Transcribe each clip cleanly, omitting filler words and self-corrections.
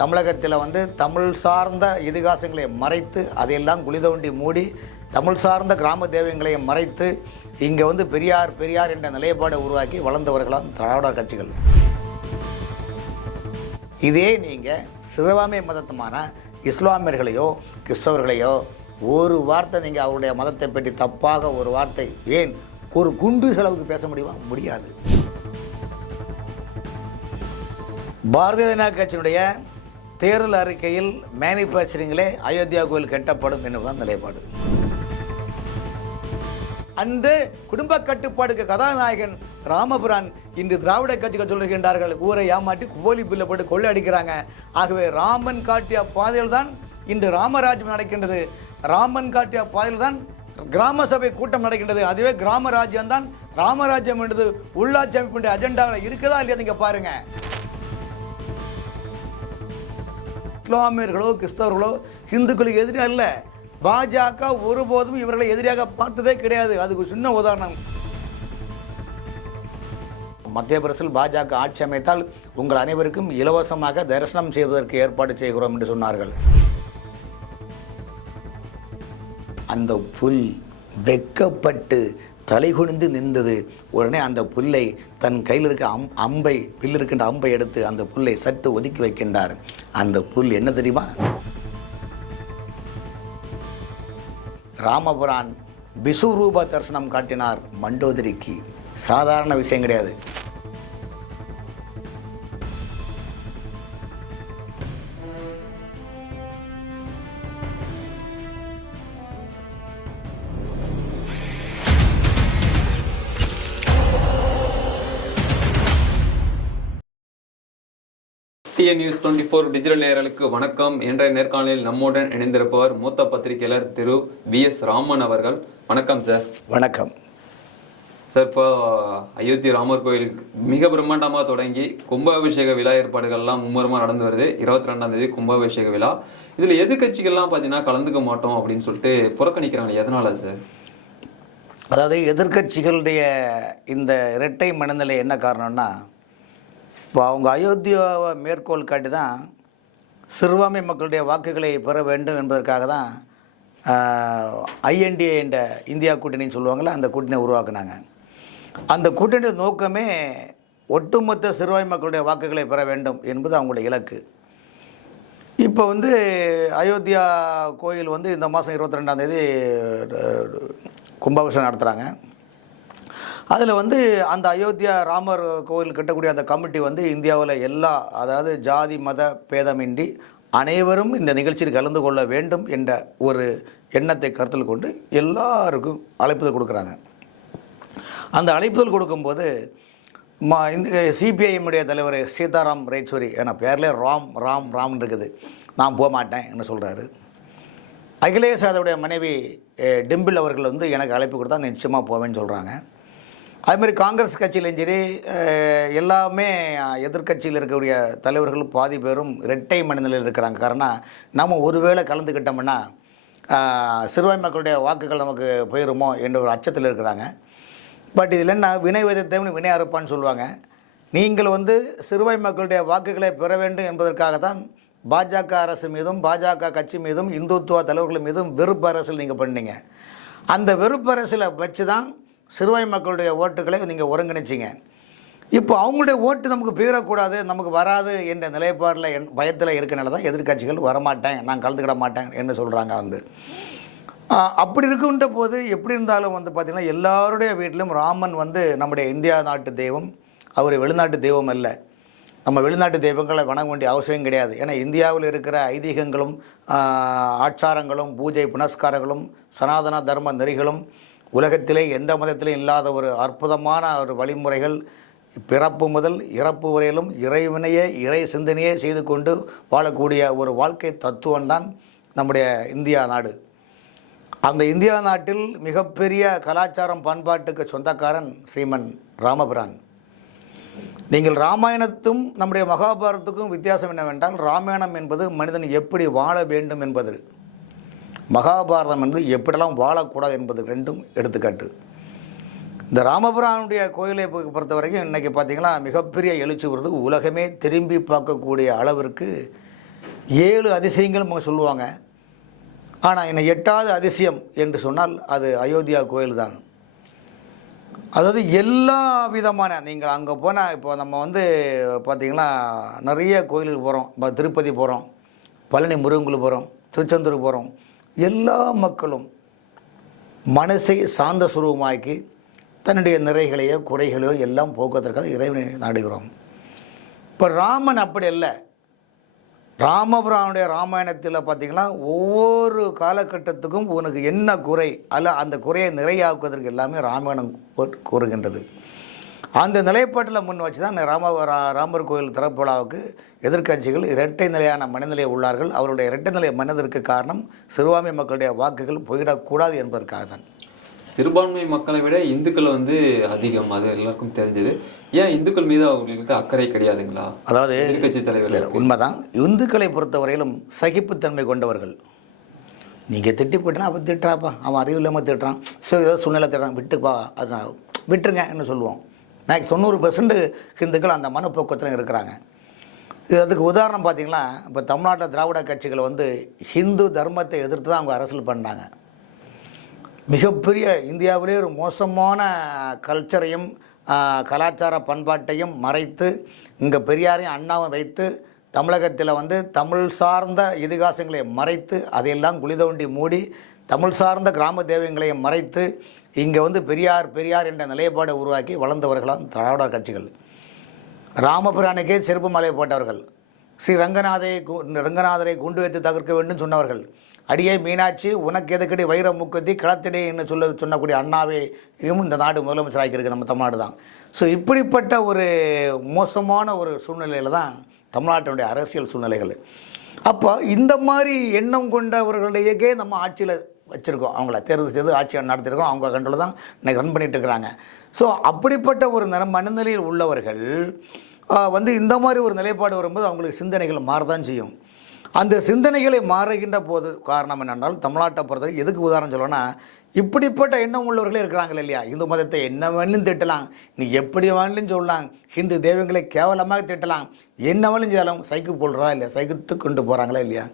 தமிழகத்தில் வந்து தமிழ் சார்ந்த இதிகாசங்களை மறைத்து அதையெல்லாம் குளிதோண்டி மூடி தமிழ் சார்ந்த கிராம தெய்வங்களை மறைத்து இங்கே வந்து பெரியார் பெரியார் என்ற நிலைப்பாடை உருவாக்கி வளர்ந்தவர்களாம் திராவிடர் கட்சிகள். இதே நீங்கள் சிறுபான்மை மதத்தமான இஸ்லாமியர்களையோ கிறிஸ்தவர்களையோ ஒரு வார்த்தை நீங்கள் அவருடைய மதத்தை பற்றி தப்பாக ஒரு வார்த்தை ஏன் ஒரு குண்டு செலவுக்கு பேச முடியுமா? முடியாது. பாரதிய ஜனதா கட்சியினுடைய தேர்தல் அறிக்கையில் மேனுஃபேக்சரிங்கிலே அயோத்தியா கோயில் கட்டப்படும் என்பதுதான் நிலைப்பாடு. அந்த குடும்ப கட்டுப்பாடுக்கு கதாநாயகன் ராமபுரான் இன்று திராவிட கட்சிகள் சொல்லுகின்றார்கள் ஊரை ஏமாற்றி கோலி பில்லை போட்டு கொள்ளை அடிக்கிறாங்க. ஆகவே ராமன் காட்டிய பாதையில் தான் இன்று ராமராஜ்யம் நடக்கின்றது. ராமன் காட்டிய பாதையில் தான் கிராம சபை கூட்டம் நடக்கின்றது. அதுவே கிராம ராஜ்யம் தான் ராமராஜ்யம் என்பது உள்ளாட்சி அமைப்பு அஜெண்டாவில் இருக்குதா இல்லையா நீங்க பாருங்க. இஸ்லாமியர்களோ கிறிஸ்தவர்களோ இந்துக்களுக்கு எதிரி அல்ல. பாஜக ஒருபோதும் இவர்களை எதிரியாக பார்த்ததே கிடையாது. அதுக்கு சின்ன உதாரணம், மத்திய பிரதேசத்தில் பாஜக ஆட்சி அமைத்தால் உங்கள் அனைவருக்கும் இலவசமாக தரிசனம் செய்வதற்கு ஏற்பாடு செய்கிறோம் என்று சொன்னார்கள். அந்த புல் வெக்கப்பட்டு தலைகுனிந்து நின்றது. உடனே அந்த புல்லை தன் கையில் இருக்க அம்பை பில் இருக்கின்ற அம்பை எடுத்து அந்த புல்லை சற்று ஒதுக்கி வைக்கின்றார். அந்த புல் என்ன தெரியுமா? ராமபுரான் விஸ்வரூப தரிசனம் காட்டினார் மண்டோதரிக்கு. சாதாரண விஷயம் கிடையாது. டிஎன் நியூஸ் 24 டிஜிட்டல் நேயர்களுக்கு வணக்கம். இன்றைய நேர்காணலில் நம்முடன் இணைந்திருப்பவர் மூத்த பத்திரிகையாளர் திரு VS ராமன் அவர்கள். வணக்கம் சார். வணக்கம் சார். இப்போ அயோத்தி ராமர் கோயிலுக்கு மிக பிரம்மாண்டமாக தொடங்கி கும்பாபிஷேக விழா ஏற்பாடுகள்லாம் மும்முரமாக நடந்து வருது. 22ஆம் தேதி கும்பாபிஷேக விழா. இதில் எதிர்கட்சிகள்லாம் பார்த்தீங்கன்னா கலந்துக்க மாட்டோம் அப்படின்னு சொல்லிட்டு புறக்கணிக்கிறாங்க. எதனால சார்? அதாவது எதிர்கட்சிகளுடைய இந்த இரட்டை மனநிலை என்ன காரணம்னா, இப்போ அவங்க அயோத்தியாவை மேற்கோள் காட்டி தான் சிறுபான்மை மக்களுடைய வாக்குகளை பெற வேண்டும் என்பதற்காக தான் INDA என்ற இந்தியா கூட்டணின்னு சொல்லுவாங்கள்ல, அந்த கூட்டணியை உருவாக்குனாங்க. அந்த கூட்டணிய நோக்கமே ஒட்டுமொத்த சிறுபான்மை மக்களுடைய வாக்குகளை பெற வேண்டும் என்பது அவங்களுடைய இலக்கு. இப்போ வந்து அயோத்தியா கோயில் வந்து இந்த மாதம் 22ஆம் தேதி கும்பாபிஷேகம் நடத்துகிறாங்க. அதில் வந்து அந்த அயோத்தியா ராமர் கோவில் கட்டக்கூடிய அந்த கமிட்டி வந்து இந்தியாவில் எல்லா, அதாவது ஜாதி மத பேதமின்றி அனைவரும் இந்த நிகழ்ச்சியில் கலந்து கொள்ள வேண்டும் என்ற ஒரு எண்ணத்தை கருத்தில் கொண்டு எல்லாருக்கும் அழைப்புதல் கொடுக்குறாங்க. அந்த அழைப்புதல் கொடுக்கும்போது இந்த CPIM தலைவர் சீதாராம் யெச்சூரி, ஏன்னா பேர்லேயே ராம்னு இருக்குது, நான் போக மாட்டேன் என்ன சொல்கிறாரு. அகிலேஷ் யாதவுடைய மனைவி டிம்பிள் அவர்கள் வந்து எனக்கு அழைப்பு கொடுத்தா நிச்சயமாக போவேன்னு சொல்கிறாங்க. அதுமாதிரி காங்கிரஸ் கட்சியிலும் சரி, எல்லாமே எதிர்கட்சியில் இருக்கக்கூடிய தலைவர்கள் பாதி பேரும் இரட்டை மனநிலையில் இருக்கிறாங்க. காரணம், நம்ம ஒருவேளை கலந்துக்கிட்டோம்னா சிறுபான்மை மக்களுடைய வாக்குகள் நமக்கு போயிருமோ என்ற ஒரு அச்சத்தில் இருக்கிறாங்க. பட் இதில் என்ன, வினை விதைத்தவன் வினை அறுப்பான்னு சொல்லுவாங்க. நீங்கள் வந்து சிறுபான்மை மக்களுடைய வாக்குகளை பெற வேண்டும் என்பதற்காக தான் பாஜக அரசு மீதும் பாஜக கட்சி மீதும் இந்துத்துவ தலைவர்கள் மீதும் வெறுப்பு அரசியல் நீங்கள் பண்ணீங்க. அந்த வெறுப்பு அரசியலை வச்சு தான் சிறுபான்மை மக்களுடைய ஓட்டுகளை நீங்கள் ஒருங்கிணைச்சிங்க. இப்போ அவங்களுடைய ஓட்டு நமக்கு போயிடக்கூடாது, நமக்கு வராது என்ற நிலைப்பாடில் பயத்தில் இருக்கனால தான் எதிர்கட்சிகள் வரமாட்டேன், நான் கலந்துக்கிட மாட்டேன் என்று சொல்கிறாங்க. வந்து அப்படி இருக்குன்ற போது எப்படி இருந்தாலும் வந்து பார்த்திங்கன்னா எல்லாருடைய வீட்டிலும் ராமன் வந்து நம்முடைய இந்தியா நாட்டு தெய்வம், அவர் வெளிநாட்டு தெய்வம் அல்ல. நம்ம வெளிநாட்டு தெய்வங்களை வணங்க வேண்டிய அவசியம் கிடையாது. ஏன்னா இந்தியாவில் இருக்கிற ஐதீகங்களும் ஆச்சாரங்களும் பூஜை புனஸ்காரங்களும் சனாதன தர்ம நெறிகளும் உலகத்திலே எந்த மதத்திலும் இல்லாத ஒரு அற்புதமான ஒரு வழிமுறைகள், பிறப்பு முதல் இறப்பு வரையிலும் இறைவினையே இறை சிந்தனையே செய்து கொண்டு வாழக்கூடிய ஒரு வாழ்க்கை தத்துவம்தான் நம்முடைய இந்தியா நாடு. அந்த இந்தியா நாட்டில் மிகப்பெரிய கலாச்சாரம் பண்பாட்டுக்கு சொந்தக்காரன் ஸ்ரீமன் ராமபிரான். நீங்கள் ராமாயணத்தும் நம்முடைய மகாபாரதத்துக்கும் வித்தியாசம் என்னவென்றால், ராமாயணம் என்பது மனிதன் எப்படி வாழ வேண்டும் என்பது, மகாபாரதம் என்பது எப்படிலாம் வாழக்கூடாது என்பது ரெண்டும் எடுத்துக்காட்டு. இந்த ராமபுரானுடைய கோயிலை பொறுத்த வரைக்கும் இன்றைக்கி பார்த்திங்கன்னா மிகப்பெரிய எழுச்சி வருது. உலகமே திரும்பி பார்க்கக்கூடிய அளவிற்கு 7 அதிசயங்களும் அவங்க சொல்லுவாங்க. ஆனால் என்ன 8வது அதிசயம் என்று சொன்னால் அது அயோத்தியா கோயில் தான். அதாவது எல்லா விதமான நீங்கள் அங்கே போனால் இப்போ நம்ம வந்து பார்த்திங்கன்னா நிறைய கோயிலுக்கு போகிறோம். இப்போ திருப்பதி போகிறோம், பழனி முருகன் கோயில் போகிறோம், திருச்செந்தூர் போகிறோம். எல்லா மக்களும் மனசை சாந்த சுரூபமாக்கி தன்னுடைய நிறைகளையோ குறைகளையோ எல்லாம் போக்குவதற்காக இறைவனை நாடுகிறோம். இப்போ ராமன் அப்படி அல்ல. ராமபுரானுடைய ராமாயணத்தில் பார்த்திங்கன்னா ஒவ்வொரு காலகட்டத்துக்கும் உனக்கு என்ன குறை அல்ல அந்த குறையை நிறையாக்குவதற்கு எல்லாமே ராமாயணம் கூறுகின்றது. அந்த நிலைப்பாட்டில் முன் வச்சு தான் ராமர் கோயில் திறப்பு விழாவுக்கு எதிர்க்கட்சிகள் இரட்டை நிலையான மனநிலை உள்ளார்கள். அவருடைய இரட்டை நிலை மனதிற்கு காரணம் சிறுபான்மை மக்களுடைய வாக்குகள் போயிடக்கூடாது என்பதற்காக தான். சிறுபான்மை மக்களை விட இந்துக்கள் வந்து அதிகம், அது எல்லாருக்கும் தெரிஞ்சது. ஏன் இந்துக்கள் மீது அவங்களுக்கு அக்கறை கிடையாதுங்களா? அதாவது எதிர்கட்சி தலைவர் உண்மைதான். இந்துக்களை பொறுத்தவரையிலும் சகிப்புத்தன்மை கொண்டவர்கள். நீங்கள் திட்டி போயிட்டனா அவன் திட்டுறாப்பா, அவன் அறிவு இல்லாமல் திட்டுறான், சரி ஏதோ சூழ்நிலை திட்டுறான், விட்டுப்பா, அது விட்டுருங்க என்ன சொல்லுவோம். 90% இந்துக்கள் அந்த மனப்போக்கத்தில் இருக்கிறாங்க. இது அதுக்கு உதாரணம் பார்த்திங்கன்னா, இப்போ தமிழ்நாட்டில் திராவிட கட்சிகள் வந்து ஹிந்து தர்மத்தை எதிர்த்து தான் அவங்க அரசியல் பண்ணாங்க. மிகப்பெரிய இந்தியாவிலே ஒரு மோசமான கல்ச்சரையும் கலாச்சார பண்பாட்டையும் மறைத்து இங்கே பெரியாரையும் அண்ணாவும் வைத்து தமிழகத்தில் வந்து தமிழ் சார்ந்த இதிகாசங்களை மறைத்து அதையெல்லாம் குளிதோண்டி மூடி தமிழ் சார்ந்த கிராம தெய்வங்களையும் மறைத்து இங்கே வந்து பெரியார் பெரியார் என்ற நிலைப்பாடை உருவாக்கி வளர்ந்தவர்களாம் திராவிட கட்சிகள். ராமபுரானுக்கே செருப்பு மலை போட்டவர்கள், ஸ்ரீ ரங்கநாதரை குண்டு வைத்து தகர்க்க வேண்டும் சொன்னவர்கள், அடியே மீனாட்சி உனக்கு எதுக்கடி வைர மூக்குத்தி களத்திடே என்று சொன்னக்கூடிய அண்ணாவையும் இந்த நாடு முதலமைச்சர் ஆக்கியிருக்கு நம்ம தமிழ்நாடு தான். ஸோ இப்படிப்பட்ட ஒரு மோசமான ஒரு சூழ்நிலையில் தான் தமிழ்நாட்டினுடைய அரசியல் சூழ்நிலைகள். அப்போ இந்த மாதிரி எண்ணம் கொண்டவர்களையே நம்ம ஆட்சியில் வச்சுருக்கோம். அவங்கள தேர்வு செய்து ஆட்சி நடத்திருக்கோம். அவங்க கண்ட்ரோல் தான் இன்றைக்கி ரன் பண்ணிகிட்டு இருக்கிறாங்க. ஸோ அப்படிப்பட்ட ஒரு மனநிலையில் உள்ளவர்கள் வந்து இந்த மாதிரி ஒரு நிலைப்பாடு வரும்போது அவங்களுக்கு சிந்தனைகள் மாறதான் செய்யும். அந்த சிந்தனைகளை மாறுகின்ற போது காரணம் என்னென்றால் தமிழ்நாட்டை பொறுத்தவரை எதுக்கு உதாரணம் சொல்லணும்னா, இப்படிப்பட்ட எண்ணம் உள்ளவர்களே இருக்கிறாங்க இல்லையா. இந்து மதத்தை என்ன வேணும் திட்டலாம், நீ எப்படி வேணும் சொல்லலாம், ஹிந்து தெய்வங்களை கேவலமாக திட்டலாம், என்ன வேணும் செய்யலாம், சைக்கு போடுறதா இல்லையா, சைக்கித்து கொண்டு போகிறாங்களா இல்லையா.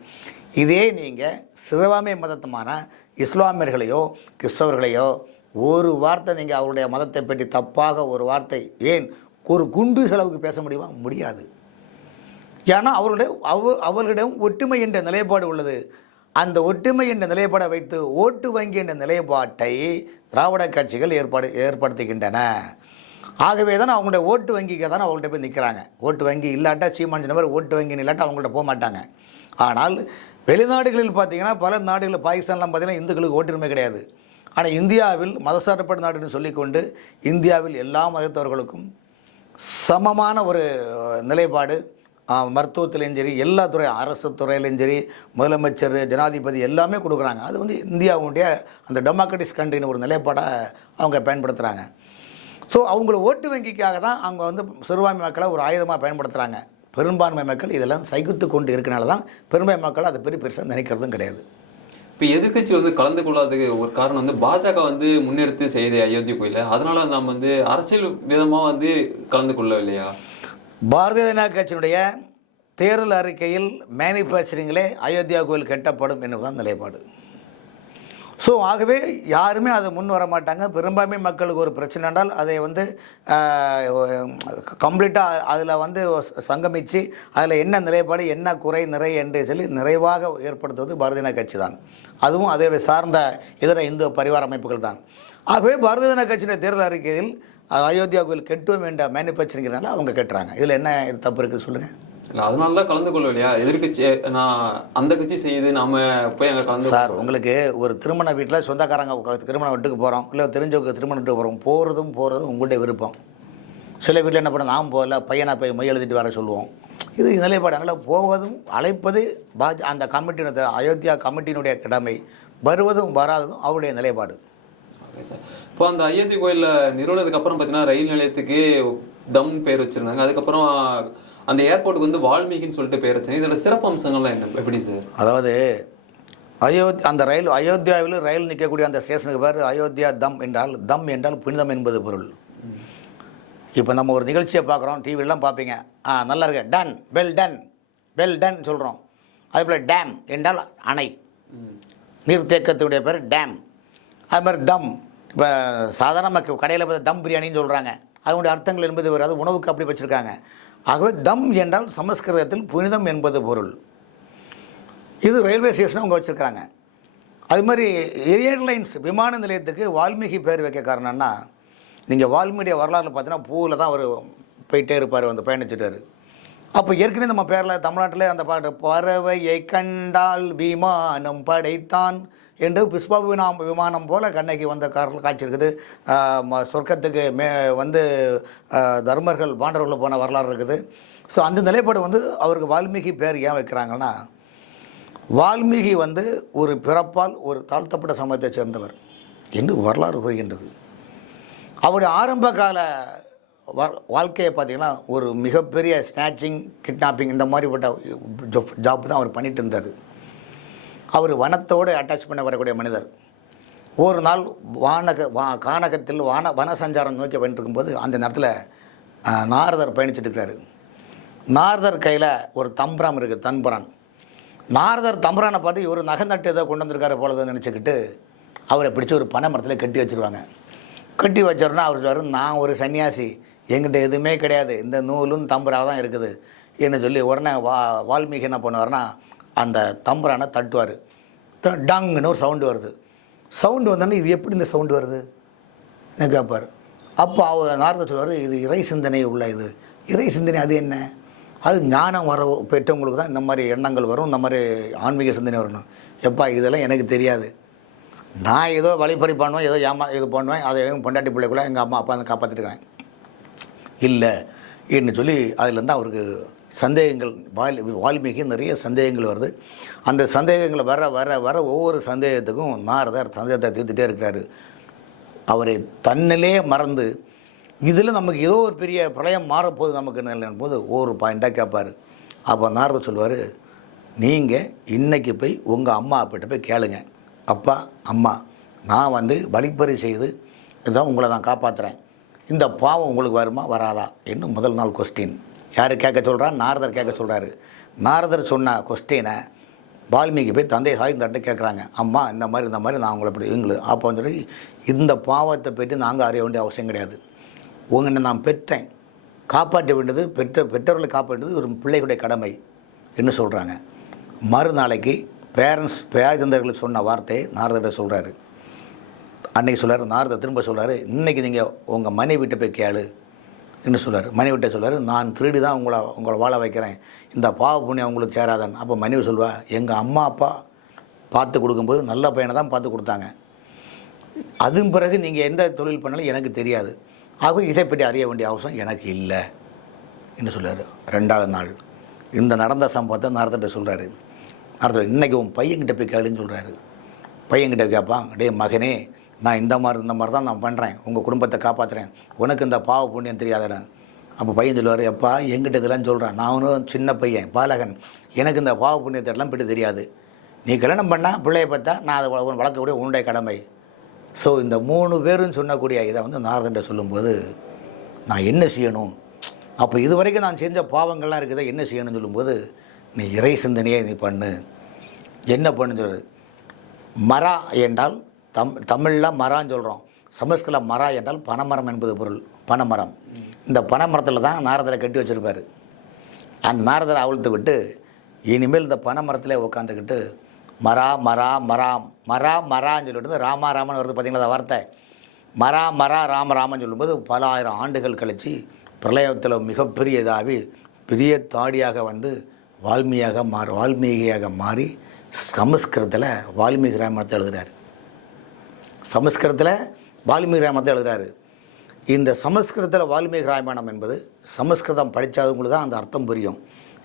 இதே நீங்கள் சிறுபான்மை மதத்தமான இஸ்லாமியர்களையோ கிறிஸ்தவர்களையோ ஒரு வார்த்தை நீங்கள் அவருடைய மதத்தை பற்றி தப்பாக ஒரு வார்த்தை ஏன் ஒரு குண்டு செலவுக்கு பேச முடியுமா? முடியாது. ஏன்னா அவர்களிடம் ஒற்றுமை என்ற நிலைப்பாடு உள்ளது. அந்த ஒற்றுமை என்ற நிலைப்பாடை வைத்து ஓட்டு வங்கி என்ற நிலைப்பாட்டை திராவிட கட்சிகள் ஏற்படுத்துகின்றன. ஆகவே தான் அவங்களுடைய ஓட்டு வங்கிக்கு தான் அவங்கள்ட்ட போய் நிற்கிறாங்க. ஓட்டு வங்கி இல்லாட்டா சீமான் நபர் ஓட்டு வங்கின்னு இல்லாட்டா அவங்கள்ட்ட போக மாட்டாங்க. ஆனால் வெளிநாடுகளில் பார்த்திங்கன்னா பல நாடுகளில் பாகிஸ்தான்லாம் பார்த்திங்கன்னா இந்துக்களுக்கு ஓட்டுரிமை கிடையாது. ஆனால் இந்தியாவில் மதசார்பற்ற நாடுன்னு சொல்லிக்கொண்டு இந்தியாவில் எல்லா மதத்தவர்களுக்கும் சமமான ஒரு நிலைப்பாடு மருத்துவத்திலையும் சரி எல்லா துறை அரசு துறையிலையும் சரி முதலமைச்சர் ஜனாதிபதி எல்லாமே கொடுக்குறாங்க. அது வந்து இந்தியாவுடைய அந்த டெமோக்ரட்டிக் கண்ட்ரின்னு ஒரு நிலைப்பாடை அவங்க பயன்படுத்துகிறாங்க. ஸோ அவங்கள ஓட்டு வங்கிக்காக தான் அவங்க வந்து சிறுபான்மை மக்களை ஒரு ஆயுதமாக பயன்படுத்துகிறாங்க. பெரும்பான்மை மக்கள் இதெல்லாம் சகித்து கொண்டு இருக்கனால தான் பெரும்பான்மை மக்கள் அதை பெருசாக நினைக்கிறதும் கிடையாது. இப்போ எதிர்கட்சி வந்து கலந்து கொள்ளாததுக்கு ஒரு காரணம் வந்து பாஜக வந்து முன்னெடுத்து செய்த அயோத்தி கோயில, அதனால நாம் வந்து அரசியல் விதமாக வந்து கலந்து கொள்ளவில்லையா? பாரதிய ஜனதா கட்சியினுடைய தேர்தல் அறிக்கையில் மேனுஃபேக்சரிங்கிலே அயோத்தியா கோயில் கட்டப்படும் என்பதுதான் நிலைப்பாடு. ஸோ ஆகவே யாருமே அதை முன் வர மாட்டாங்க. பெரும்பான்மை மக்களுக்கு ஒரு பிரச்சனை என்றால் அதை வந்து கம்ப்ளீட்டாக அதில் வந்து சங்கமித்து அதில் என்ன நிலைப்பாடு என்ன குறை நிறை என்று சொல்லி நிறைவாக ஏற்படுத்துவது பாரதிய ஜனதா கட்சி தான். அதுவும் அதை சார்ந்த இதர இந்து பரிவார அமைப்புகள் தான். ஆகவே பாரதிய ஜனதா கட்சியினுடைய தேர்தல் அறிக்கையில் அயோத்தியா கோயில் கட்டுவோம் என்ற மேனுஃபேக்சரிங்கிறனால அவங்க கட்டுறாங்க. இதில் என்ன இது தப்பு இருக்குது சொல்லுங்கள்? இல்லை அதனால தான் கலந்து கொள்ளலையா எதிர்கட்சி? நான் அந்த கட்சி செய்யுது நாம் போய் அங்கே கலந்து. சார் உங்களுக்கு ஒரு திருமண வீட்டில் சொந்தக்காரங்க திருமண வீட்டுக்கு போகிறோம், இல்லை தெரிஞ்சவங்க திருமண வீட்டுக்கு போகிறோம், போகிறதும் உங்களுடைய விருப்பம். சில வீட்டில் என்ன பண்ண நாம் போகல பையனை போய் மை எழுதிட்டு வர சொல்லுவோம். இது நிலைப்பாடு. அதனால் போவதும் அழைப்பது அந்த கமிட்டியினுடைய அயோத்தியா கமிட்டியினுடைய கடமை, வருவதும் வராததும் அவருடைய நிலைப்பாடு. சார் இப்போ அந்த அயோத்தி கோயிலில் நிறுவனத்துக்கு அப்புறம் பார்த்தீங்கன்னா ரயில் நிலையத்துக்கு தம் பேர் வச்சுருந்தாங்க. அதுக்கப்புறம் அந்த ஏர்போர்ட்டுக்கு வந்து வால்மீகின்னு சொல்லிட்டு பேர் வச்சாங்க. இதோட சிறப்பு அம்சங்கள்லாம் என்ன எப்படி சார்? அதாவது அந்த அயோத்தியாவில் ரயில் நிற்கக்கூடிய அந்த ஸ்டேஷனுக்கு பேர் அயோத்தியா தம் என்றால் புனிதம் என்பது பொருள். இப்போ நம்ம ஒரு நிகழ்ச்சியை பார்க்குறோம், டிவிலாம் பார்ப்பீங்க, நல்லா இருக்கு, டன் வெல் டன் சொல்கிறோம். அதேபோல் டேம் என்றால் அணை, நீர்த்தேக்கத்துடைய பேர் டேம். அது மாதிரி தம், இப்போ சாதாரண கடையில் பார்த்து தம் பிரியாணின்னு சொல்கிறாங்க, அதனுடைய அர்த்தங்கள் என்பது வேறு, அது உணவுக்கு அப்படி வச்சுருக்காங்க. ஆகவே தம் என்றால் சமஸ்கிருதத்தில் புனிதம் என்பது பொருள். இது ரயில்வே ஸ்டேஷனை அவங்க வச்சுருக்காங்க. அது மாதிரி ஏர்லைன்ஸ் விமான நிலையத்துக்கு வால்மீகி பேர் வைக்க காரணம்னா, நீங்கள் வால்மீகிய வரலாறுல பார்த்தீங்கன்னா பூவில் தான் அவர் போயிட்டே இருப்பார், வந்து பயணிச்சுட்டார். அப்போ ஏற்கனவே நம்ம பேரில் தமிழ்நாட்டில் அந்த பாட்டு பறவையை கண்டால் விமானம் படைத்தான் என்று புஷ்பா விமானம் போல் கண்ணகி வந்த காட்சி இருக்குது. சொர்க்கத்துக்கு வந்து தர்மர்கள் பாண்டவர்கள் போன வரலாறு இருக்குது. ஸோ அந்த நிலைப்பாடு வந்து அவருக்கு வால்மீகி பேர் ஏன் வைக்கிறாங்கன்னா, வால்மீகி வந்து ஒரு பிறப்பால் ஒரு தாழ்த்தப்பட்ட சமூகத்தை சேர்ந்தவர் என்று வரலாறு கூறுகின்றது. அவருடைய ஆரம்ப கால வாழ்க்கையை பார்த்திங்கன்னா ஒரு மிகப்பெரிய ஸ்நாச்சிங், கிட்னாப்பிங் இந்த மாதிரிப்பட்ட ஜாப் தான் அவர் பண்ணிட்டு இருந்தார். அவர் வனத்தோடு அட்டாச் பண்ண வரக்கூடிய மனிதர். ஒரு நாள் கானகத்தில் வன சஞ்சாரம் நோக்கி பண்ணிட்டுருக்கும்போது அந்த நேரத்தில் நாரதர் பயணிச்சுட்டு இருக்கிறாரு. நாரதர் கையில் ஒரு தம்பரம் இருக்குது, தன்புரான். நாரதர் தம்பரானை பார்த்து இவர் நகநட்டு ஏதோ கொண்டு வந்திருக்காரு போலதான் நினச்சிக்கிட்டு அவரை பிடிச்சி ஒரு பனை மரத்தில் கட்டி வச்சுருவாங்க. கட்டி வச்சோன்னா அவர் சொல்வார், நான் ஒரு சன்னியாசி, எங்கிட்ட எதுவுமே கிடையாது, இந்த நூலும் தம்பராக தான் இருக்குது என்று சொல்லி உடனே வால்மீகி என்ன பண்ணுவார்னா அந்த தம்பரானை தட்டுவார். டங்குன்னு ஒரு சவுண்டு வருது. சவுண்டு வந்தோடனே இது எப்படி இந்த சவுண்டு வருது எனக்கு கேட்பார். அப்போ அவர் நாரதர் சொல்வார், இது இறை சிந்தனை உள்ள, இது இறை சிந்தனை அது என்ன, அது ஞானம் வர பெற்றவங்களுக்கு தான் இந்த மாதிரி எண்ணங்கள் வரும், இந்த மாதிரி ஆன்மீக சிந்தனை வரணும். எப்பா இதெல்லாம் எனக்கு தெரியாது, நான் ஏதோ வழிப்பறி பண்ணுவேன், ஏதோ இது பண்ணுவேன், அதை பொண்டாட்டி பிள்ளைக்குள்ள எங்கள் அம்மா அப்பா வந்து காப்பாற்றிருக்காங்க இல்லை என்று சொல்லி அதிலேருந்து அவருக்கு சந்தேகங்கள், வால்மீகி நிறைய சந்தேகங்கள் வருது. அந்த சந்தேகங்கள் வர வர வர ஒவ்வொரு சந்தேகத்துக்கும் நாரதர் சந்தேகத்தை தீர்த்துட்டே இருக்கிறாரு. அவரை தன்னிலே மறந்து இதில் நமக்கு ஏதோ ஒரு பெரிய பிரளயம் மாறப்போகுது நமக்கு போது ஒவ்வொரு பாயிண்ட்டாக கேட்பார். அப்போ நாரதர் சொல்வார், நீங்கள் இன்றைக்கி போய் உங்கள் அம்மா அப்பிட்ட போய் கேளுங்க, அப்பா அம்மா நான் வந்து வழிப்பறி செய்து இதுதான் உங்களை நான் காப்பாற்றுறேன், இந்த பாவம் உங்களுக்கு வருமா வராதா என்று முதல் நாள் கொஸ்டின் யார் கேட்க சொல்கிறா, நாரதர் கேட்க சொல்கிறாரு. நாரதர் சொன்ன கொஸ்டினை வால்மீகி போய் தந்தை சாய்ந்தாட்டு கேட்குறாங்க, அம்மா இந்த மாதிரி நான் உங்களை இப்படி இவங்களுக்கு அப்போ சொல்லி இந்த பாவத்தை பற்றி நாங்கள் அறிய வேண்டிய அவசியம் கிடையாது, உங்களை நான் பெற்றேன், காப்பாற்ற வேண்டியது பெற்றவர்களை காப்பாற்றுறது ஒரு பிள்ளைகளுடைய கடமை என்று சொல்கிறாங்க. மறுநாளைக்கு பேரந்தர்களுக்கு சொன்ன வார்த்தையை நாரதர் சொல்கிறாரு. அன்றைக்கி சொல்கிறார் நாரதர், திரும்ப சொல்கிறார், இன்றைக்கி நீங்கள் உங்கள் மனைவிட்ட போய் கேளு என்று சொல்கிறார். மனைவிட்ட சொல்கிறார், நான் திருடி தான் உங்களை வாழ வைக்கிறேன், இந்த பாவ புண்ணியம் உங்களுக்கு சேராதான். அப்போ மனைவி சொல்வா, எங்கள் அம்மா அப்பா பார்த்து கொடுக்கும்போது நல்ல பையனை தான் பார்த்து கொடுத்தாங்க, அதுவும் பிறகு நீங்கள் எந்த தொழில் பண்ணாலும் எனக்கு தெரியாது, ஆக இதை பற்றி அறிய வேண்டிய அவசியம் எனக்கு இல்லை என்று சொல்கிறார். ரெண்டாவது நாள் இந்த நடந்த சம்பவத்தை நாரதர்கிட்ட சொல்கிறாரு. நாரதர், இன்றைக்கி உன் பையன்கிட்ட போய் கேளுன்னு சொல்கிறாரு. பையன்கிட்ட கேட்பான், டே மகனே, நான் இந்த மாதிரி தான் நான் பண்ணுறேன், உங்கள் குடும்பத்தை காப்பாற்றுறேன், உனக்கு இந்த பாவ புண்ணியம் தெரியாதடா. அப்போ பையன் சொல்லுவார், எப்பா எங்கிட்ட இதெல்லாம் சொல்கிறேன், நான் ஒன்றும் சின்ன பையன் பாலகன், எனக்கு இந்த பாவ புண்ணியத்தை எல்லாம் பற்றி தெரியாது, நீ கல்யாணம் பண்ணால் பிள்ளையை பார்த்தா நான் அதை வளர்க்கக்கூடிய உன்னுடைய கடமை. ஸோ இந்த 3 பேரும் சொன்னக்கூடிய இதை வந்து நாரதன்ட்ட சொல்லும்போது நான் என்ன செய்யணும், அப்போ இது வரைக்கும் நான் செஞ்ச பாவங்கள்லாம் இருக்குதா, என்ன செய்யணும்னு சொல்லும்போது நீ இறை சிந்தனையை நீ பண்ணு, என்ன பண்ணுன்னு சொல்லுது. மரா என்றால் தமிழில் மரான்னு சொல்கிறோம், சமஸ்கிருதம் மரா என்றால் பனைமரம் என்பது பொருள், பனைமரம். இந்த பனைமரத்தில் தான் நாரதரை கட்டி வச்சுருப்பார். அந்த நாரதரை அவிழ்த்து விட்டு இனிமேல் இந்த பனைமரத்தில் உட்காந்துக்கிட்டு மரா மரா மராம் மரா மரான்னு சொல்லிட்டு ராமன் வருது பார்த்தீங்களா அந்த வார்த்தை, மரா மரா ராமன் சொல்லும்போது பல ஆயிரம் ஆண்டுகள் கழித்து பிரளயத்தில் மிகப்பெரிய இதாகி பெரிய தாடியாக வந்து வால்மீகியாக மாறி சமஸ்கிருதத்தில் வால்மீகி ராமாயணத்தை எழுதுகிறார். சமஸ்கிருதத்தில் வால்மீகி ராமாயணத்தை எழுதுகிறாரு. இந்த சமஸ்கிருதத்தில் வால்மீகி ராமாயணம் என்பது சமஸ்கிருதம் படித்தவங்களுக்கு தான் அந்த அர்த்தம் புரியும்.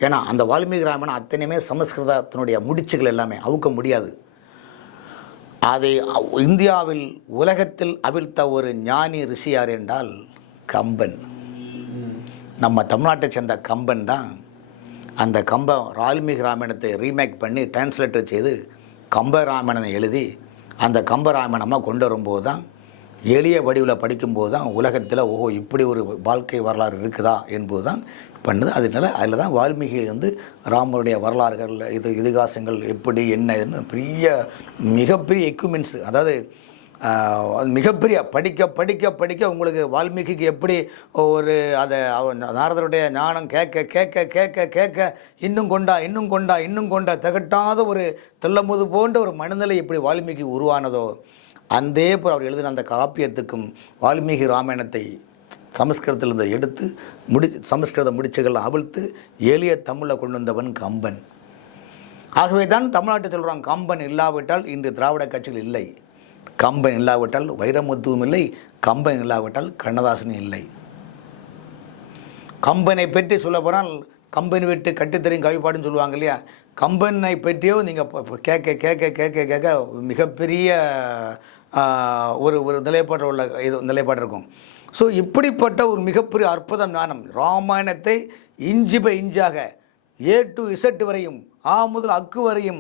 ஏன்னா அந்த வால்மீகி ராமாயணம் அத்தனையுமே சமஸ்கிருதத்தினுடைய முடிச்சுகள் எல்லாமே அவுக்க முடியாது. அதை இந்தியாவில் உலகத்தில் அவிழ்த்த ஒரு ஞானி ரிஷி யார் என்றால் கம்பன். நம்ம தமிழ்நாட்டை சேர்ந்த கம்பன் தான் அந்த வால்மீகி ராமாயணத்தை ரீமேக் பண்ணி டிரான்ஸ்லேட்டர் செய்து கம்ப ராமாயணம் எழுதி அந்த கம்ப ராமாயணமாக கொண்டு வரும்போது தான் எளிய வடிவில் படிக்கும்போது தான் உலகத்தில் ஓஹோ இப்படி ஒரு வாழ்க்கை வரலாறு இருக்குதா என்பது தான் பண்ணுது. அதனால அதில் தான் வால்மீகி வந்து ராமருடைய வரலாறுகள் இதிகாசங்கள் எப்படி என்ன பெரிய மிகப்பெரிய எக்யூப்மெண்ட்ஸு, அதாவது மிகப்பெரிய படிக்க படிக்க படிக்க உங்களுக்கு வால்மீகிக்கு எப்படி ஒரு அதை நாரதருடைய ஞானம் கேட்க கேட்க கேட்க கேட்க இன்னும் கொண்டா இன்னும் கொண்டா இன்னும் கொண்டா திகட்டாத ஒரு தெல்லமுது போன்ற ஒரு மனநிலை எப்படி வால்மீகி உருவானதோ அதே போல் அவர் எழுதின அந்த காப்பியத்துக்கும் வால்மீகி ராமாயணத்தை சமஸ்கிருதத்திலிருந்து எடுத்து சமஸ்கிருத முடிச்சுகளை அவிழ்த்து எளிய தமிழில் கொண்டு வந்தவன் கம்பன். ஆகவே தான் தமிழ்நாட்டை சொல்கிறான், கம்பன் இல்லாவிட்டால் இன்று திராவிட கட்சிகள் இல்லை, கம்பன் இல்லாவிட்டால் வைரமுத்துவும் இல்லை, கம்பன் இல்லாவிட்டால் கண்ணதாசனும் இல்லை. கம்பனை பற்றி சொல்லப்போனால் கம்பன் விட்டு கட்டித்தறியும் கவிப்பாடுன்னு சொல்லுவாங்க இல்லையா, கம்பனை பற்றியோ நீங்கள் கேட்க கேட்க கேட்க கேட்க மிகப்பெரிய ஒரு நிலைப்பாடு உள்ள நிலைப்பாடு இருக்கும். ஸோ இப்படிப்பட்ட ஒரு மிகப்பெரிய அற்புத ஞானம் ராமாயணத்தை இஞ்சி பை இஞ்சாக A to Z வரையும் முதல் அக்கு வரையும்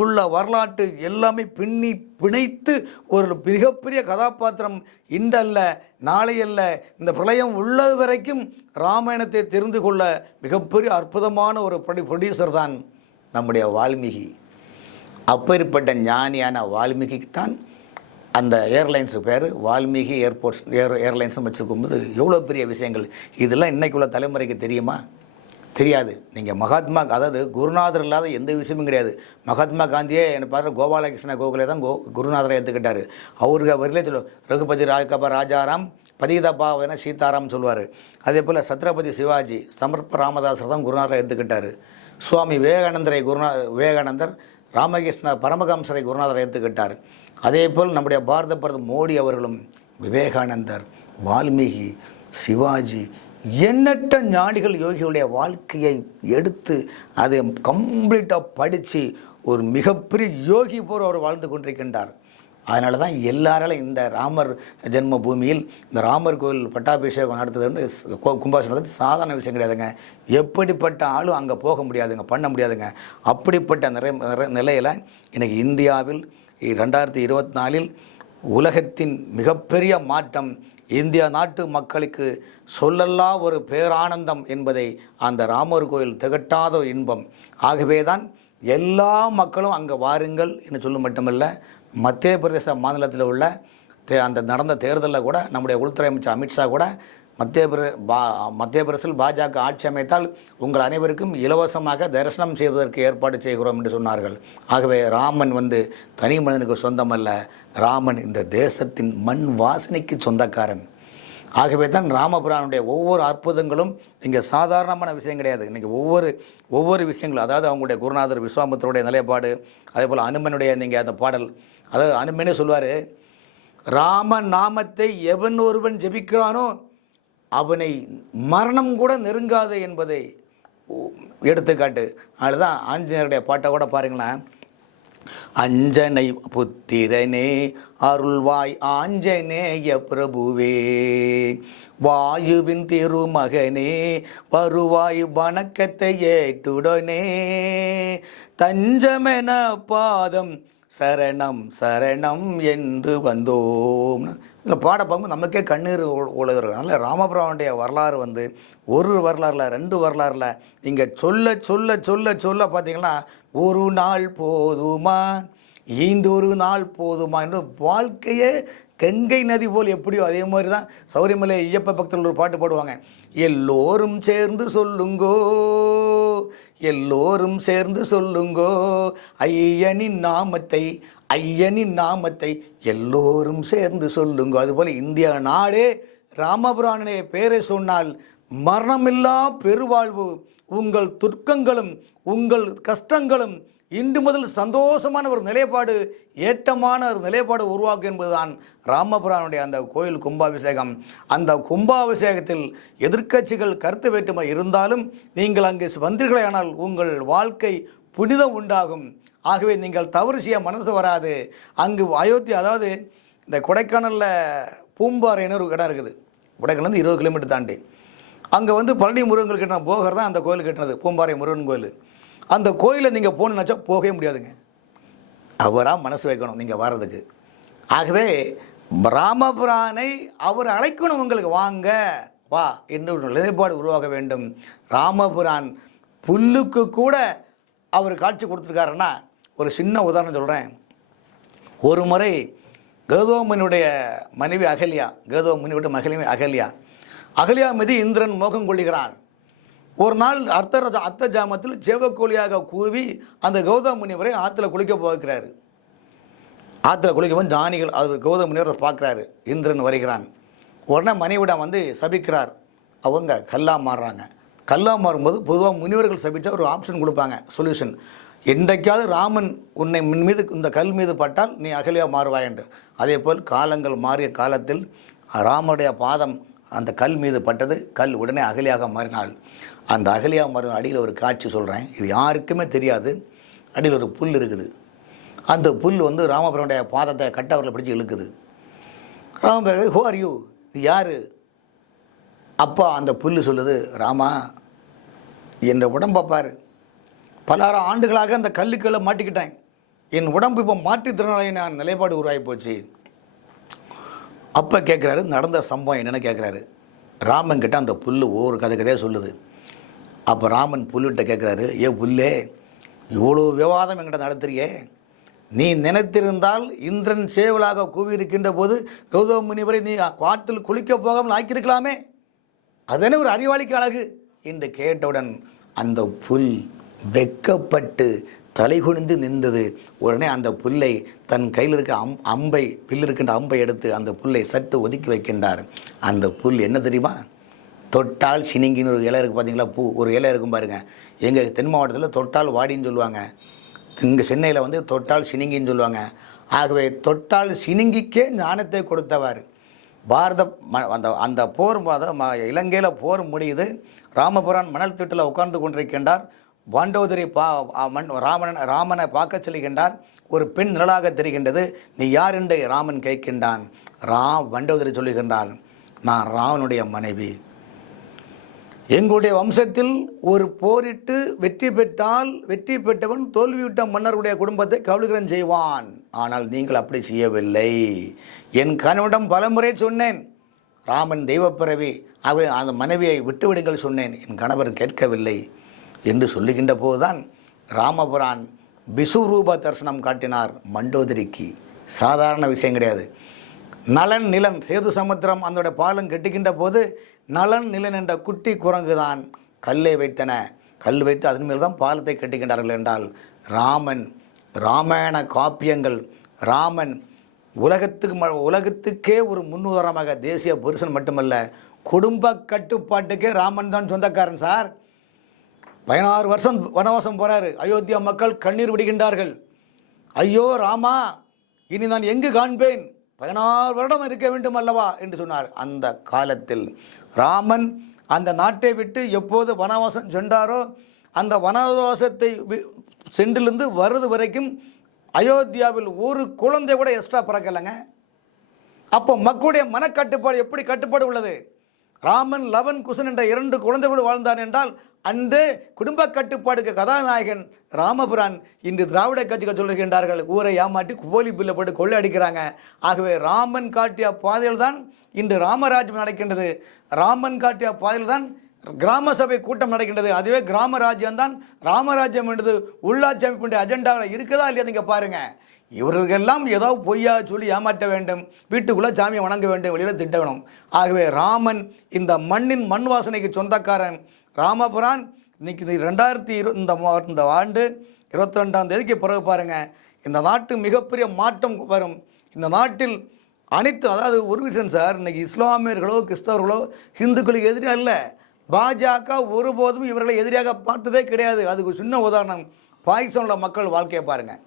உள்ள வரலாற்று எல்லாமே பின்னி பிணைத்து ஒரு மிகப்பெரிய கதாபாத்திரம் இன்றல்ல நாளையல்ல இந்த பிரளயம் உள்ளது வரைக்கும் ராமாயணத்தை தெரிந்து கொள்ள மிகப்பெரிய அற்புதமான ஒரு ப்ரொடியூசர் தான் நம்முடைய வால்மீகி. அப்பேற்பட்ட ஞானியான வால்மீகிக்குத்தான் அந்த ஏர்லைன்ஸு பேர் வால்மீகி ஏர்லைன்ஸும் வச்சுருக்கும்போது எவ்வளோ பெரிய விஷயங்கள் இதெல்லாம் இன்றைக்குள்ள தலைமுறைக்கு தெரியுமா? தெரியாது. நீங்கள் மகாத்மா, அதாவது குருநாதர் இல்லாத எந்த விஷயமும் கிடையாது. மகாத்மா காந்தியே என்ன பாரு கோபாலகிருஷ்ண கோகலே தான் குருநாதரை ஏற்றுக்கிட்டார். அவருக்கு அவர்களே சொல்லுவார், ரகுபதி ராஜாராம் பதிகிதா பாவன சீதாராம் சொல்லுவார். அதே போல் சத்ரபதி சிவாஜி சமர்ப்ப ராமதாசர் தான் குருநாதரை ஏற்றுக்கிட்டார். சுவாமி விவேகானந்தர் ராமகிருஷ்ண பரமஹம்சரை குருநாதரை ஏற்றுக்கிட்டார். அதே போல் நம்முடைய பாரத பிரதமர் மோடி அவர்களும் விவேகானந்தர், வால்மீகி, சிவாஜி, எண்ணற்ற ஞானிகள் யோகிகளுடைய வாழ்க்கையை எடுத்து அதை கம்ப்ளீட்டாக படித்து ஒரு மிகப்பெரிய யோகி போர் அவர் வாழ்ந்து கொண்டிருக்கின்றார். அதனால தான் எல்லாராலும் இந்த ராமர் ஜென்ம பூமியில் இந்த ராமர் கோவில் பட்டாபிஷேகம் நடத்துறது வந்து கும்பாபிஷேகம் சாதாரண விஷயம் கிடையாதுங்க. எப்படிப்பட்ட ஆளும் அங்கே போக முடியாதுங்க, பண்ண முடியாதுங்க. அப்படிப்பட்ட நிலையில் இன்றைக்கி இந்தியாவில் 2024 உலகத்தின் மிகப்பெரிய மாற்றம் இந்தியா நாட்டு மக்களுக்கு சொல்லல்லா ஒரு பேரானந்தம் என்பதை அந்த ராமர் கோயில் திகட்டாத இன்பம். ஆகவே தான் எல்லா மக்களும் அங்கே வாருங்கள் என்று சொல்ல மட்டுமல்ல, மத்திய பிரதேச மாநிலத்தில் உள்ள அந்த நடந்த தேர்தலில் கூட நம்முடைய உள்துறை அமைச்சர் அமித்ஷா கூட மத்திய பிரதேசத்தில் பாஜக ஆட்சி அமைத்தால் உங்கள் அனைவருக்கும் இலவசமாக தரிசனம் செய்வதற்கு ஏற்பாடு செய்கிறோம் என்று சொன்னார்கள். ஆகவே ராமன் வந்து தனி மனிதனுக்கு சொந்தமல்ல, ராமன் இந்த தேசத்தின் மண் வாசனைக்கு சொந்தக்காரன். ஆகவே தான் ராமபுரானுடைய ஒவ்வொரு அற்புதங்களும் இங்கே சாதாரணமான விஷயம் கிடையாது. இன்றைக்கி ஒவ்வொரு விஷயங்களும், அதாவது அவங்களுடைய குருநாதர் விஸ்வாமித்திரருடைய நிலைப்பாடு, அதே போல் அனுமனுடைய நீங்கள் அந்த பாடல், அதாவது அனுமனே சொல்வார், ராம நாமத்தை எவன் ஒருவன் ஜெபிக்கிறானோ அவனை மரணம் கூட நெருங்காது என்பதை எடுத்துக்காட்டு. அதுதான் ஆஞ்சநேயருடைய பாட்டை கூட பாருங்களேன். அஞ்சனை புத்திரனே அருள்வாய் ஆஞ்சநேய பிரபுவே, வாயுவின் திருமகனே வருவாய் வணக்கத்தை ஏற்றுடனே, தஞ்சமென பாதம் சரணம் சரணம் என்று வந்தோம். இந்த பாட பார்க்கும்போது நமக்கே கண்ணீர் உழுகிறது. அதனால் ராமபுரானுடைய வரலாறு வந்து ஒரு வரலாறுல 2 வரலாறுல இங்கே சொல்ல சொல்ல சொல்ல சொல்ல பார்த்தீங்கன்னா ஒரு நாள் போதுமா ஈண்டொரு நாள் போதுமா என்று வாழ்க்கையே கங்கை நதி போல் எப்படியோ அதே மாதிரி தான் சௌரியமலை ஐயப்ப பக்தர்கள் ஒரு பாட்டு பாடுவாங்க, எல்லோரும் சேர்ந்து சொல்லுங்கோ எல்லோரும் சேர்ந்து சொல்லுங்கோ ஐயனின் நாமத்தை எல்லோரும் சேர்ந்து சொல்லுங்கோ. அதுபோல் இந்தியா நாடே ராமபுரானுடைய பேரை சொன்னால் மரணமில்லா பெருவாழ்வு, உங்கள் துர்க்கங்களும் உங்கள் கஷ்டங்களும் இன்று முதல் சந்தோஷமான ஒரு நிலைப்பாடு, ஏற்றமான ஒரு நிலைப்பாடு உருவாக்கும் என்பதுதான் ராமபுரானுடைய அந்த கோயில் கும்பாபிஷேகம். அந்த கும்பாபிஷேகத்தில் எதிர்க்கட்சிகள் கருத்து வேற்றுமை இருந்தாலும் நீங்கள் அங்கு வந்தீர்களேயானால் உங்கள் வாழ்க்கை புனிதம் உண்டாகும். ஆகவே நீங்கள் தவறு செய்ய மனசு வராது. அங்கு அயோத்தி, அதாவது இந்த கொடைக்கானலில் பூம்பாறைன்னு ஒரு இடம் இருக்குது. கொடைக்கானல் 20 கிலோமீட்டர் தாண்டி அங்கே வந்து பழனி முருகன் கட்டின போகர் தான் அந்த கோயில் கட்டினது, பூம்பாறை முருகன் கோயில். அந்த கோயிலை நீங்கள் போகணுன்னாச்சா போகவே முடியாதுங்க. அவராக மனசு வைக்கணும் நீங்கள் வர்றதுக்கு. ஆகவே ராமபிரானை அவர் அழைக்கணும், உங்களுக்கு வாங்க வா என்று ஒரு நிலைப்பாடு உருவாக வேண்டும். ராமபிரான் புல்லுக்கு கூட அவர் காட்சி கொடுத்துருக்காருன்னா, ஒரு சின்ன உதாரணம் சொல்கிறேன். ஒரு முறை கௌதமனுடைய மனைவி அகல்யா, கௌதமனுடைய மகிழ்ச்சி அகல்யா மீது இந்திரன் மோகம் கொள்ளுகிறான். ஒரு நாள் அர்த்த ஜாமத்தில் ஜெவக்கோழியாக கூவி அந்த கௌதம முனிவரை ஆற்றுல குளிக்க போகிறாரு. ஆற்றுல குளிக்கும் ஞானிகள் அவர் கௌதம முனிவரை பார்க்குறாரு. இந்திரன் வருகிறான். உடனே மனைவிடம் வந்து சபிக்கிறார். அவங்க கல்லாக மாறுறாங்க. கல்லாக மாறும்போது பொதுவாக முனிவர்கள் சபிச்சா ஒரு ஆப்ஷன் கொடுப்பாங்க, சொல்யூஷன். என்றைக்காவது ராமன் உன்னை மீது இந்த கல் மீது பட்டால் நீ அகலியாக மாறுவாய் என்று. அதே போல் காலங்கள் மாறிய காலத்தில் ராமனுடைய பாதம் அந்த கல் மீது பட்டது. கல் உடனே அகலியாக மாறினாள். அந்த அகலியாக மாறின அடியில் ஒரு காட்சி சொல்கிறேன், இது யாருக்குமே தெரியாது. அடியில் ஒரு புல் இருக்குது. அந்த புல் வந்து ராமபிரானுடைய பாதத்தை கட்டவரில் பிடிச்சி இழுக்குது. ராமபிரான், ஹூ ஆர் யூ, இது யார்? அப்பா அந்த புல் சொல்லுது, ராமா என் உடம்பை பாரு, பலாயிரம் ஆண்டுகளாக அந்த கல்லுக்களை மாட்டிக்கிட்டேன். என் உடம்பு இப்போ மாற்றுத்திறனாளி நான் நிலைப்பாடு உருவாகி போச்சு. அப்போ கேட்குறாரு, நடந்த சம்பவம் என்னென்னு கேட்குறாரு. ராமன் கிட்ட அந்த புல் ஒவ்வொரு கதையாக சொல்லுது. அப்போ ராமன் புல்லுகிட்ட கேட்குறாரு, ஏ புல்லே, இவ்வளோ விவாதம் என்கிட்ட நடத்துறியே, நீ நினைத்திருந்தால் இந்திரன் சேவலாக கூவியிருக்கின்ற போது கௌதம முனிவரை நீ காட்டில் குளிக்க போகாமல் ஆக்கியிருக்கலாமே, அதென்ன ஒரு அறிவாளிக்கு அழகு என்று கேட்டவுடன் அந்த புல் வெக்கப்பட்டு தலைகுனிந்து நின்றது. உடனே அந்த புல்லை தன் கையில் இருக்க அம்பை, பில் இருக்கின்ற அம்பை எடுத்து அந்த புல்லை சற்று ஒதுக்கி வைக்கின்றார். அந்த புல் என்ன தெரியுமா? தொட்டால் சினிங்கின்னு ஒரு இலை இருக்குது பார்த்தீங்களா, பூ ஒரு இலை இருக்கும் பாருங்கள். எங்கள் தென் மாவட்டத்தில் தொட்டால் வாடின்னு சொல்லுவாங்க, இங்கே சென்னையில் வந்து தொட்டால் சினிங்கின்னு சொல்லுவாங்க. ஆகவே தொட்டால் சினிங்கிக்கே ஞானத்தை கொடுத்தவர். பாரத அந்த அந்த போர் இலங்கையில் போர் முடியுது. ராமபுரான் மணல் திட்டில் உட்கார்ந்து கொண்டிருக்கின்றார். வாண்டோதரி ராமனை பார்க்க சொல்லுகின்றார். ஒரு பெண் நிழலாக தெரிகின்றது. நீ யார் என்று ராமன் கேட்கின்றான். வண்டோதரி சொல்லுகின்றான், நான் ராவனுடைய மனைவி. எங்களுடைய வம்சத்தில் ஒரு போரிட்டு வெற்றி பெற்றால் வெற்றி பெற்றவன் தோல்வியுட்ட மன்னருடைய குடும்பத்தை கவுளுகிறன் செய்வான். ஆனால் நீங்கள் அப்படி செய்யவில்லை. என் கணவனிடம் பலமுறை சொன்னேன், ராமன் தெய்வப்பிறவி, அந்த மனைவியை விட்டுவிடுங்கள் சொன்னேன். என் கணவர் கேட்கவில்லை என்று சொல்லுகின்ற போதுதான் ராமபுரான் விசுரூப தரிசனம் காட்டினார் மண்டோதரிக்கு. சாதாரண விஷயம் கிடையாது. நலன் நிலன் சேது சமுத்திரம் அதோட பாலம் கெட்டுகின்ற போது நலன் நிலன் என்ற குட்டி குரங்கு தான் கல்லை வைத்தன. கல் வைத்து அதன் மேல் தான் பாலத்தை கட்டுகின்றார்கள் என்றால் ராமன், ராமாயண காப்பியங்கள், ராமன் உலகத்துக்கே ஒரு முன்னுதாரணமாக தேசிய புருஷன் மட்டுமல்ல, குடும்ப கட்டுப்பாட்டுக்கே ராமன் தான் சொந்தக்காரன் சார். 16 வருஷம் வனவாசம் போகிறாரு. அயோத்தியா மக்கள் கண்ணீர் விடுகின்றார்கள். ஐயோ ராமா, இனி நான் எங்கு காண்பேன், 16 வருடம் இருக்க வேண்டும் அல்லவா என்று சொன்னார். அந்த காலத்தில் ராமன் அந்த நாட்டை விட்டு எப்போது வனவாசம் சென்றாரோ அந்த வனவாசத்தை சென்றிலிருந்து வருது வரைக்கும் அயோத்தியாவில் ஒரு குழந்தை கூட எக்ஸ்ட்ரா பிறக்கலைங்க. அப்போ மக்களுடைய மனக்கட்டுப்பாடு எப்படி கட்டுப்பாடு உள்ளது? ராமன், லவன், குசன் என்ற 2 குழந்தைகளோடு வாழ்ந்தான் என்றால் அன்று குடும்ப கட்டுப்பாடுக்கு கதாநாயகன் ராமபுரான். இன்று திராவிட கட்சிகள் சொல்லுகின்றார்கள், ஊரை ஏமாட்டி போலி பில்லை போட்டு கொள்ளை அடிக்கிறாங்க. ஆகவே ராமன் காட்டிய பாதையில் தான் இன்று ராமராஜ்யம் நடக்கின்றது. ராமன் காட்டிய பாதையில் தான் கிராம சபை கூட்டம் நடக்கின்றது. அதுவே கிராம ராஜ்யம் தான் ராமராஜ்யம் என்றது உள்ளாட்சி அமைப்பினுடைய அஜெண்டாவில் இருக்குதா இல்லையா? நீங்கள் பாருங்கள். இவர்களெல்லாம் ஏதாவது பொய்யா சொல்லி ஏமாற்ற வேண்டும், வீட்டுக்குள்ளே சாமியை வணங்க வேண்டும், வெளியில் திட்ட வேணும். ஆகவே ராமன் இந்த மண்ணின் மண் வாசனைக்கு சொந்தக்காரன். ராமபுரான் இன்னைக்கு 2020 இந்த ஆண்டு 22ஆம் தேதிக்கு பிறகு பாருங்கள், இந்த நாட்டு மிகப்பெரிய மாற்றம் வரும். இந்த நாட்டில் அனைத்து, அதாவது ஒரு விஷயம் சார், இன்றைக்கி இஸ்லாமியர்களோ கிறிஸ்தவர்களோ ஹிந்துக்களுக்கு எதிரியாக இல்லை. பாஜக ஒருபோதும் இவர்களை எதிரியாக பார்த்ததே கிடையாது. அதுக்கு ஒரு சின்ன உதாரணம், பாகிஸ்தானில் மக்கள் வாழ்க்கையை பாருங்கள்,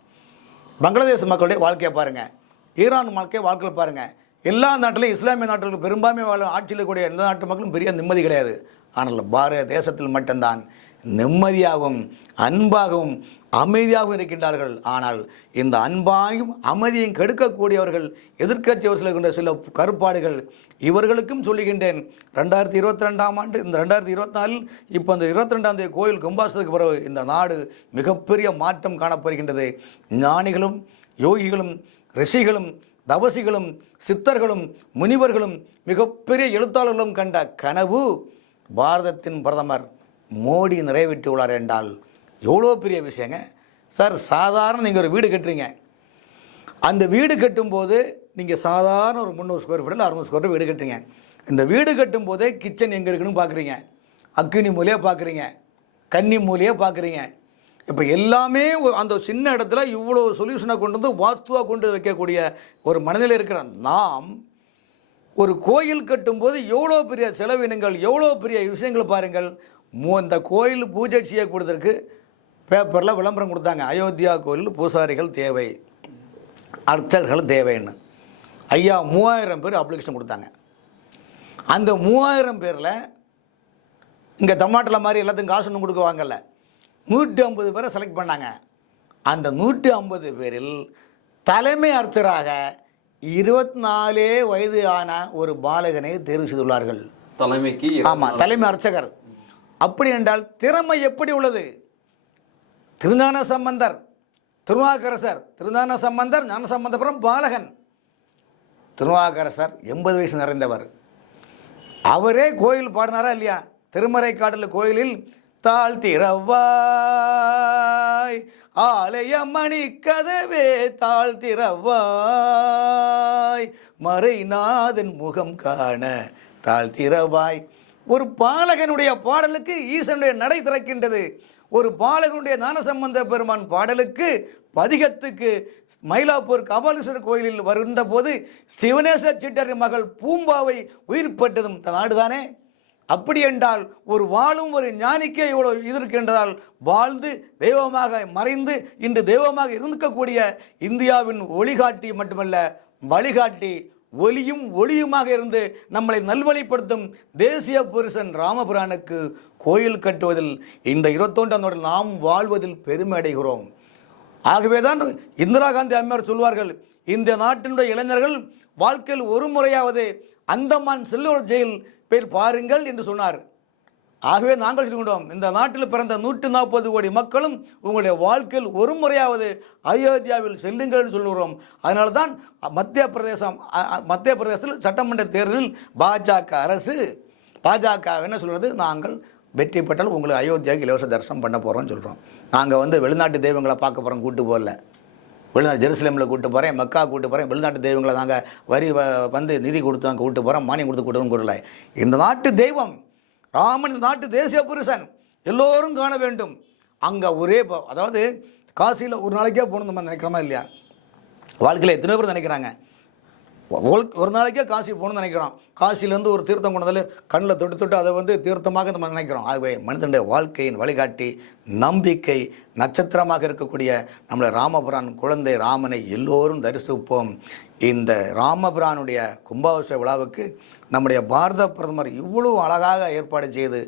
பங்களாதேஷ் மக்களுடைய வாழ்க்கையை பாருங்கள், ஈரான் வாழ்க்கையை பாருங்கள். எல்லா நாட்டிலையும் இஸ்லாமிய நாட்டுகளுக்கு பெரும்பான்மை ஆட்சியில் கூடிய எந்த நாட்டு மக்களும் பெரிய நிம்மதி கிடையாது. ஆனால் பாரத தேசத்தில் மட்டும்தான் நிம்மதியாகவும் அன்பாகவும் அமைதியாகவும் இருக்கின்றார்கள். ஆனால் இந்த அன்பாயும் அமைதியையும் கெடுக்கக்கூடியவர்கள் எதிர்க்கட்சியவர் சொல்லுகின்ற சில கருப்பாடுகள், இவர்களுக்கும் சொல்லுகின்றேன். 2022ஆம் ஆண்டு இந்த 2024 இப்போ இந்த 22ஆம் தேதி கோயில் கும்பாசத்துக்கு பிறகு இந்த நாடு மிகப்பெரிய மாற்றம் காணப்படுகின்றது. ஞானிகளும் யோகிகளும் ரிஷிகளும் தவசிகளும் சித்தர்களும் முனிவர்களும் மிகப்பெரிய எழுத்தாளர்களும் கண்ட கனவு பாரதத்தின் பிரதமர் மோடி நிறைவேற்றியுள்ளார் என்றால் எவ்வளோ பெரிய விஷயங்க சார். சாதாரண நீங்கள் ஒரு வீடு கட்டுறீங்க, அந்த வீடு கட்டும்போது நீங்கள் சாதாரண ஒரு 300 ஸ்கொயர் ஃபீட்டில் 600 ஸ்கொயர் ஃபீட் வீடு கட்டுறீங்க. இந்த வீடு கட்டும்போதே கிச்சன் எங்கே இருக்குன்னு பார்க்குறீங்க, அக்கினி மூலையாக பார்க்குறீங்க, கன்னி மூலையாக பார்க்குறீங்க. இப்போ எல்லாமே அந்த சின்ன இடத்துல இவ்வளோ சொல்யூஷனை கொண்டு வந்து வாஸ்துவாக கொண்டு வைக்கக்கூடிய ஒரு மனநிலை இருக்கிற நாம் ஒரு கோயில் கட்டும்போது எவ்வளோ பெரிய செலவினங்கள், எவ்வளோ பெரிய விஷயங்கள் பாருங்கள். இந்த கோயில் பூஜை செய்யக்கூடியதற்கு பேப்பரில் விளம்பரம் கொடுத்தாங்க, அயோத்தியா கோயில் பூசாரிகள் தேவை, அர்ச்சகர்கள் தேவைன்னு. ஐயா 3000 பேர் அப்ளிகேஷன் கொடுத்தாங்க. அந்த 3000 பேரில் இங்கே தமிழ்நாட்டில் மாதிரி எல்லாத்துக்கும் காசு ஒன்றும் கொடுக்க வாங்கல, 150 பேரை செலக்ட் பண்ணாங்க. அந்த 150 பேரில் தலைமை அர்ச்சராக 24 வயது ஆன ஒரு பாலகனை தேர்வு செய்துள்ளார்கள். தலைமைக்கு ஆமாம், தலைமை அர்ச்சகர். அப்படி என்றால் திறமை எப்படி உள்ளது? திருஞான சம்பந்தர், திருநாவுக்கரசர், திருஞான சம்பந்தர், ஞானசம்பந்தபுரம் பாலகன். திருநாவுக்கரசர் 80 வயசு நிறைந்தவர். அவரே கோயில் பாடினாரா இல்லையா? திருமறைக்காடல் கோயிலில் தாழ்த்திரவாய் ஆலய மணி கதவே தாழ்த்திரவாய் மறைநாதன் முகம் காண தாழ்த்திரவாய். ஒரு பாலகனுடைய பாடலுக்கு ஈசனுடைய நடை திறக்கின்றது. ஒரு பாலகனுடைய ஞானசம்பந்த பெருமான் பாடலுக்கு பதிகத்துக்கு மயிலாப்பூர் கபாலீஸ்வரர் கோயிலில் வருகின்ற போது சிவனேச சிட்டர் மகள் பூம்பாவை உயிர்ப்பட்டதும் நாடுதானே. அப்படி என்றால் ஒரு வாழும் ஒரு ஞானிக்கே இவ்வளோ இது இருக்கின்றதால் வாழ்ந்து தெய்வமாக மறைந்து இன்று தெய்வமாக இருக்கக்கூடிய இந்தியாவின் ஒளிகாட்டி மட்டுமல்ல வழிகாட்டி, ஒளியும் ஒளியுமாக இருந்து நம்மளை நல்வழிப்படுத்தும் தேசிய புருஷன் ராமபிரானுக்கு கோயில் கட்டுவதில் இந்த 21ஆம் நூற்றாண்டில் நாம் வாழ்வதில் பெருமை அடைகிறோம். ஆகவேதான் இந்திரா காந்தி அம்மையார் சொல்வார்கள், இந்த நாட்டினுடைய இளைஞர்கள் வாழ்க்கையில் ஒரு முறையாவது அந்தமான் செல்லூர் ஜெயில் பேர் பாருங்கள் என்று சொன்னார். ஆகவே நாங்கள் சொல்கின்றோம், இந்த நாட்டில் பிறந்த 140 கோடி மக்களும் உங்களுடைய வாழ்க்கையில் ஒரு முறையாவது அயோத்தியாவில் செல்லுங்கள் என்று சொல்லுகிறோம். அதனால தான் மத்திய பிரதேசத்தில் சட்டமன்ற தேர்தலில் பாஜக என்ன சொல்கிறது, நாங்கள் வெற்றி பெற்றால் உங்களுக்கு அயோத்தியாவுக்கு இலவச தரிசனம் பண்ண போகிறோம்னு சொல்கிறோம். நாங்கள் வெளிநாட்டு தெய்வங்களை பார்க்க போகிறோம், கூட்டு போகல. வெளிநாட்டு ஜெருசலேமில் கூட்டு போகிறேன், மக்கா கூட்டு போகிறேன், வெளிநாட்டு தெய்வங்களை நாங்கள் வந்து நிதி கொடுத்து நாங்கள் கூட்டு போகிறோம், மானியம் கொடுத்து கூட்டணும் கூடல. இந்த நாட்டு தெய்வம் ராமன், இந்த நாட்டு தேசிய புருஷன் எல்லோரும் காண வேண்டும். அங்கே அதாவது காசியில் ஒரு நாளைக்கே போகணும் நம்ம நினைக்கிறோமா இல்லையா? வாழ்க்கையில் எத்தனை பேர் நினைக்கிறாங்க, ஒரு நாளைக்கே காசி போகணும்னு நினைக்கிறோம். காசிலேருந்து ஒரு தீர்த்தம் கொண்டதில் கண்ணில் தொட்டு அதை தீர்த்தமாக நம்ம நினைக்கிறோம். ஆகவே மனிதனுடைய வாழ்க்கையின் வழிகாட்டி, நம்பிக்கை நட்சத்திரமாக இருக்கக்கூடிய நம்முடைய ராமபிரான் குழந்தை ராமனை எல்லோரும் தரிசிப்போம். இந்த ராமபிரானுடைய கும்பாபிஷேக விழாவுக்கு நம்முடைய பாரத பிரதமர் இவ்வளவு அழகாக ஏற்பாடு செய்து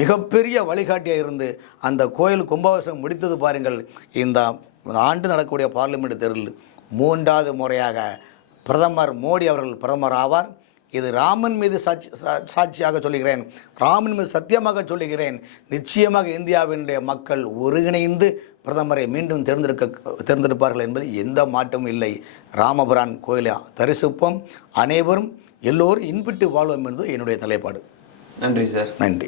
மிகப்பெரிய வழிகாட்டியாக இருந்து அந்த கோயில் கும்பாபிஷேகம் முடித்தது பாருங்கள். இந்த ஆண்டு நடக்கக்கூடிய பார்லிமெண்ட் தேர்தலில் 3வது முறையாக பிரதமர் மோடி அவர்கள் பிரதமர் ஆவார். இது ராமன் மீது சாட்சியாக சொல்லுகிறேன், ராமன் மீது சத்தியமாக சொல்லுகிறேன். நிச்சயமாக இந்தியாவினுடைய மக்கள் ஒருங்கிணைந்து பிரதமரை மீண்டும் தேர்ந்தெடுப்பார்கள் என்பது எந்த மாற்றமும் இல்லை. ராமபிரான் கோயிலை தரிசிப்போம், அனைவரும் எல்லோரும் இன்பிட்டு வாழ்வோம் என்பது என்னுடைய நிலைப்பாடு. நன்றி சார். நன்றி.